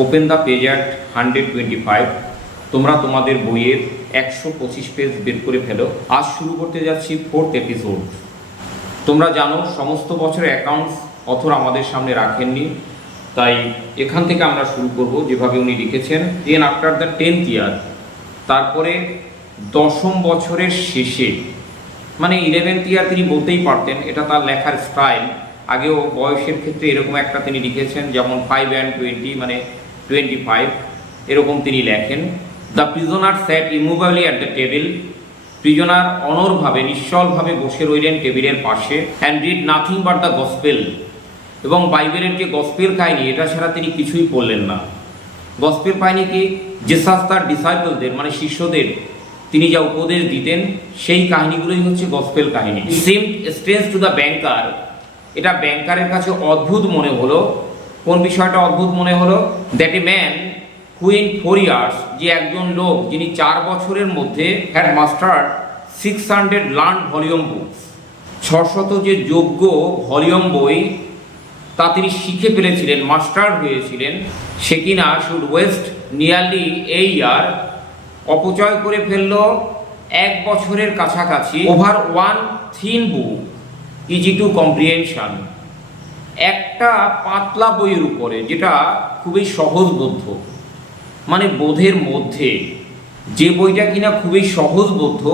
Open the page at 125। তোমরা তোমাদের বইয়ের 125 পেজ বের করে ফেলো। আজ শুরু করতে যাচ্ছি 4th এপিসোড। তোমরা জানো সমস্ত বছরের অ্যাকাউন্টস অথর আমাদের সামনে রাখেননি, তাই এখান থেকে আমরা শুরু করব যেভাবে উনি লিখেছেন। দেন আফটার দ্য 10th ইয়ার, তারপরে 10ম বছরের শেষে, মানে 11th ইয়ার তিনি বলতেই পারতেন, এটা তার লেখার স্টাইল। আগেও বয়সের ক্ষেত্রে এরকম একটা তিনি লিখেছেন, যেমন 5 and 20 মানে 25 এরকম তিনি লেখেন। The prisoner sat immovably at the table. Prisoner অনড়ভাবে নিশ্চলভাবে বসে রইলেন টেবিলের পাশে। And read nothing but the gospel. এবং বাইবেলের যে গসপেল কাহিনী, এটা ছাড়া তিনি কিছুই পড়লেন না। গসপেল কাহিনী কি? জেসাস তার ডিসাইপলদের মানে শিষ্যদের তিনি যা উপদেশ দিতেন সেই কাহিনীগুলোই হচ্ছে গসপেল কাহিনী। সিম স্ট্রেঞ্জ টু দ্য ব্যাংকার। এটা ব্যাংকারের কাছে অদ্ভুত মনে হলো। কোন বিষয়টা অদ্ভুত মনে হলো? That a man who in 4 years, যে একজন লোক যিনি 4 বছরের মধ্যে had mustard 600 learn volume books, 600 যে যোগ্য ভলিউম বই তা তিনি শিখে ফেলেছিলেন, মাস্টার্ড হয়েছিলেন, সে কিনা শুড ওয়েস্ট নিয়ারলি এ ইয়ার, অপচয় করে ফেলল 1 বছরের কাছাকাছি, over one thin book easy to comprehension, একটা পাতলা বইয়ের উপরে যেটা খুবই সহজবোধ্য, মানে বোধের মধ্যে যে বইটা কিনা খুবই সহজবোধ্য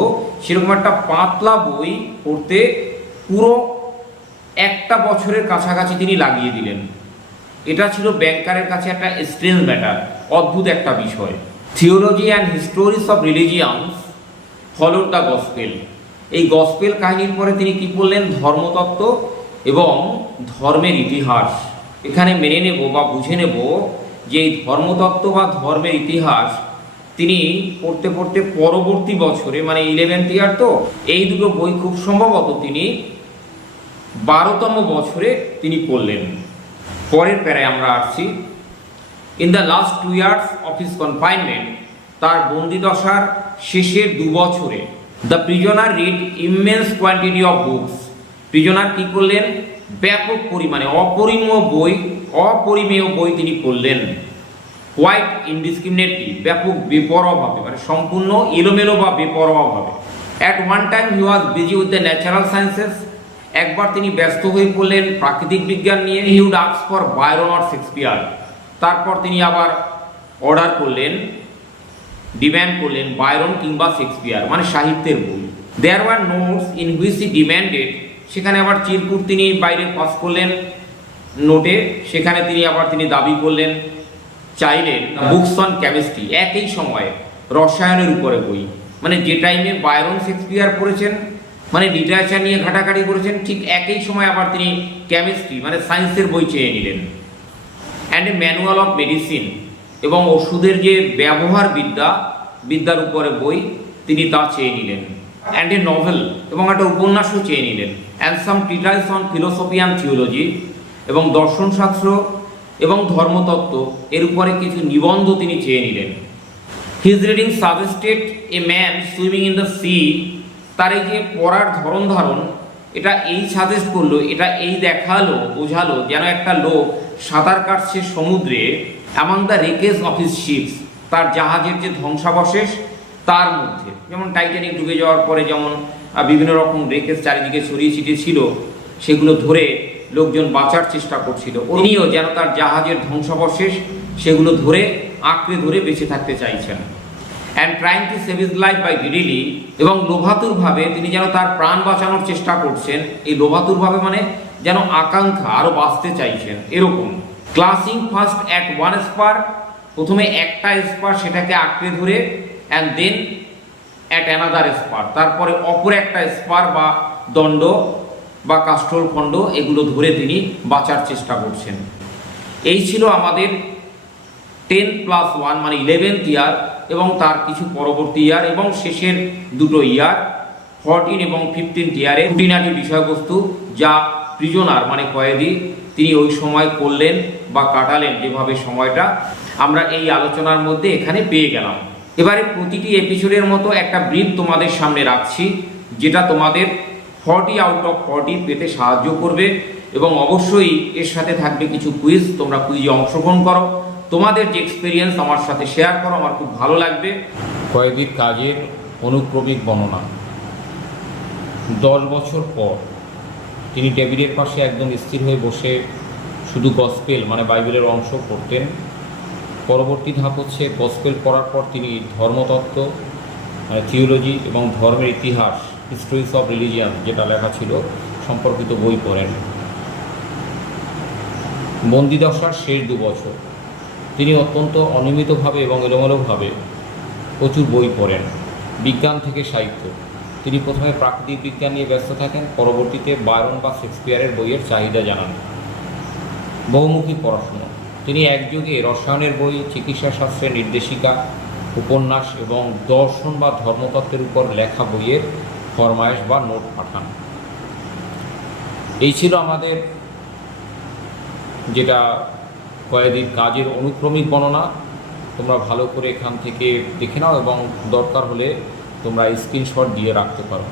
সেরকম একটা পাতলা বই পড়তে পুরো 1 বছরের কাছাকাছি তিনি লাগিয়ে দিলেন। এটা ছিল ব্যাংকারের কাছে একটা স্ট্রেঞ্জ ম্যাটার, অদ্ভুত একটা বিষয়। Theology and histories of religions followed the gospel. এই গসপেল কাহিনীর পরে তিনি কি বললেন? ধর্মতত্ত্ব এবং ধর্মের ইতিহাস। এখানে মেনে নেব বা বুঝে নেব যে এই ধর্মতত্ত্ব বা ধর্মের ইতিহাস তিনি পড়তে পড়তে পরবর্তী বছরে, মানে 11th ইয়ার, তো এই দুটো বই খুব সম্ভবত তিনি 12তম বছরে তিনি পড়লেন। পরের প্যারায় আমরা আসছি। In the last 2 years of his confinement, তার বন্দিদশার শেষের 2 বছরে, the prisoner read immense quantity of books. Prisoner কি করলেন? ব্যাপক পরিমাণে অপরিমেয় বই তিনি পড়লেন। কোয়াইট ইনডিসক্রিমিনেটলি, ব্যাপক বেপরোয়াভাবে, মানে সম্পূর্ণ এলোমেলো বা বেপরোয়াভাবে। At one time he was busy with the natural sciences. একবার তিনি ব্যস্ত হয়ে পড়লেন প্রাকৃতিক বিজ্ঞান নিয়ে। He would ask for Byron or Shakespeare. তারপর তিনি আবার অর্ডার করলেন, ডিম্যান্ড করলেন বায়রন কিংবা শেক্সপিয়ার, মানে সাহিত্যের বই। There were notes in which he demanded. সেখানে আবার চিরকুট তিনি বাইরে পাস করলেন নোটে, সেখানে তিনি আবার দাবি করলেন, চাইলেন বুকস অন কেমিস্ট্রি। একই সময়ে রসায়নের উপরে বই, মানে যে টাইমে বায়রন শেক্সপিয়ার পড়েছেন, মানে লিটারেচার নিয়ে ঘাটাঘাটি করেছেন, ঠিক একই সময় আবার তিনি কেমিস্ট্রি মানে সায়েন্সের বই চেয়ে নিলেন। And a manual of medicine, এবং ওষুধের যে ব্যবহার বিদ্যার উপরে বই তিনি তা চেয়ে নিলেন। অ্যান্ড এ নভেল, এবং একটা উপন্যাসও চেয়ে নিলেন। And some treatise on philosophy and theology, এবং দর্শনশাস্ত্র এবং ধর্মতত্ত্ব এর উপরে কিছু নিবন্ধ তিনি চেয়ে নিলেন। His reading suggested a man swimming in the sea. তার এই যে পড়ার ধরন ধারণ, এটা এই সাজেস্ট করলো, এটা এই দেখালো, বোঝালো যেন একটা লোক সাঁতার কাটছে সমুদ্রে, among the wreckage of his ships, তার জাহাজের যে ধ্বংসাবশেষ তার মধ্যে। যেমন টাইটানিক ডুবে যাওয়ার পরে যেমন বিভিন্ন রকম রেকেজ চারিদিকে ছড়িয়ে ছিটিয়ে ছিল, সেগুলো ধরে লোকজন বাঁচার চেষ্টা করছিল। উনিও যেন তার জাহাজের ধ্বংসাবশেষ সেগুলো ধরে আঁকড়ে ধরে বেঁচে থাকতে চাইছেন। And trying to save his life by greedily, এবং লোভাতুরভাবে তিনি যেন তার প্রাণ বাঁচানোর চেষ্টা করছেন। এই লোভাতুরভাবে মানে যেন আকাঙ্ক্ষা, আরও বাঁচতে চাইছেন এরকম। Clasping first at one spar, প্রথমে একটা স্পার সেটাকে আঁকড়ে ধরে, and then at another spar, তারপরে অপর একটা স্পার বা দণ্ড বা কাষ্ঠলখণ্ড এগুলো ধরে তিনি বাঁচার চেষ্টা করছেন। এই ছিল আমাদের 10+1 মানে 11th ইয়ার এবং তার কিছু পরবর্তী ইয়ার এবং শেষের 2 ইয়ার 14 এবং 15th ইয়ারে খুঁটিনাটি বিষয়বস্তু যা প্রিজনার মানে কয়েদি তিনি ওই সময় করলেন বা কাটালেন, যেভাবে সময়টা আমরা এই আলোচনার মধ্যে এখানে পেয়ে গেলাম। এবারে প্রতিটি এপিসোডের মতো একটা ব্রিফ তোমাদের সামনে রাখছি, যেটা তোমাদের 40 আউট অফ 40 পেতে সাহায্য করবে, এবং অবশ্যই এর সাথে থাকবে কিছু কুইজ। তোমরা কুইজে অংশগ্রহণ করো, তোমাদের যে এক্সপিরিয়েন্স আমার সাথে শেয়ার করো, আমার খুব ভালো লাগবে। কয়েদির কাজের অনুক্রমিক বর্ণনা। 10 বছর পর তিনি টেবিলের পাশে একদম স্থির হয়ে বসে শুধু গসপেল মানে বাইবেলের অংশ পড়তেন। পরবর্তী ধাপ হচ্ছে গসপেল পড়ার পর তিনি ধর্মতত্ত্ব মানে থিওলজি এবং ধর্মের ইতিহাস হিস্ট্রিজ অফ রিলিজিয়ান যেটা লেখা ছিল সম্পর্কিত বই পড়েন। বন্দিদশার শেষ 2 বছর তিনি অত্যন্ত অনিয়মিতভাবে এবং এলোমেলোভাবে প্রচুর বই পড়েন, বিজ্ঞান থেকে সাহিত্য। তিনি প্রথমে প্রাকৃতিক বিজ্ঞান নিয়ে ব্যস্ত থাকেন, পরবর্তীতে বায়রন বা শেক্সপিয়ারের বইয়ের চাহিদা জানান। বহুমুখী পড়াশুনো। তিনি একযোগে রসায়নের বই, চিকিৎসাশাস্ত্রের নির্দেশিকা, উপন্যাস এবং দর্শন বা ধর্মতত্ত্বের উপর লেখা বইয়ের ফরমায়েশ বা নোট পাঠান। এই ছিল আমাদের যেটা কয়েদির কাজের অনুক্রমিক বর্ণনা। তোমরা ভালো করে এখান থেকে দেখে নাও এবং দরকার হলে তোমরা স্ক্রিনশট দিয়ে রাখতে পারো।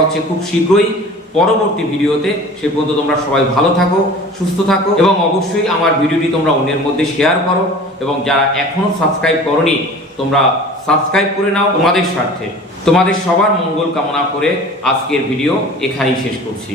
হচ্ছে খুব শীঘ্রই পরবর্তী ভিডিওতে। সে পর্যন্ত তোমরা সবাই ভালো থাকো, সুস্থ থাকো এবং অবশ্যই আমার ভিডিওটি তোমরা অন্যের মধ্যে শেয়ার করো এবং যারা এখনও সাবস্ক্রাইব করোনি তোমরা সাবস্ক্রাইব করে নাও তোমাদের স্বার্থে। তোমাদের সবার মঙ্গল কামনা করে আজকের ভিডিও এখানেই শেষ করছি।